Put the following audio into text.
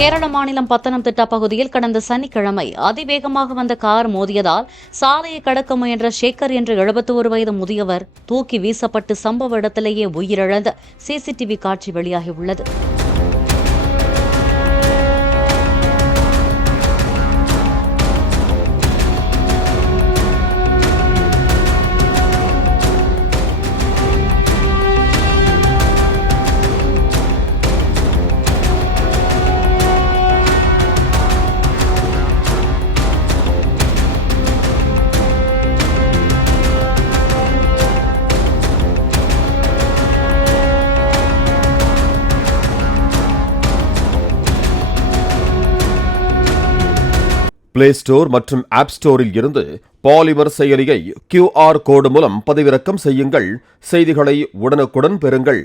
கேரள மாநிலம் பத்தனம்திட்டா பகுதியில் கடந்த சனிக்கிழமை அதிவேகமாக வந்த கார் மோதியதால் சாலையை கடக்க முயன்ற சேகர் என்ற 71 வயது முதியவர் தூக்கி வீசப்பட்டு சம்பவ இடத்திலேயே உயிரிழந்த சிசிடிவி காட்சி வெளியாகியுள்ளது. பிளே ஸ்டோர் மற்றும் ஆப் ஸ்டோரில் இருந்து பாலிமர் செயலியை QR கோடு மூலம் பதிவிறக்கம் செய்யுங்கள். செய்திகளை உடனுக்குடன் பெறுங்கள்.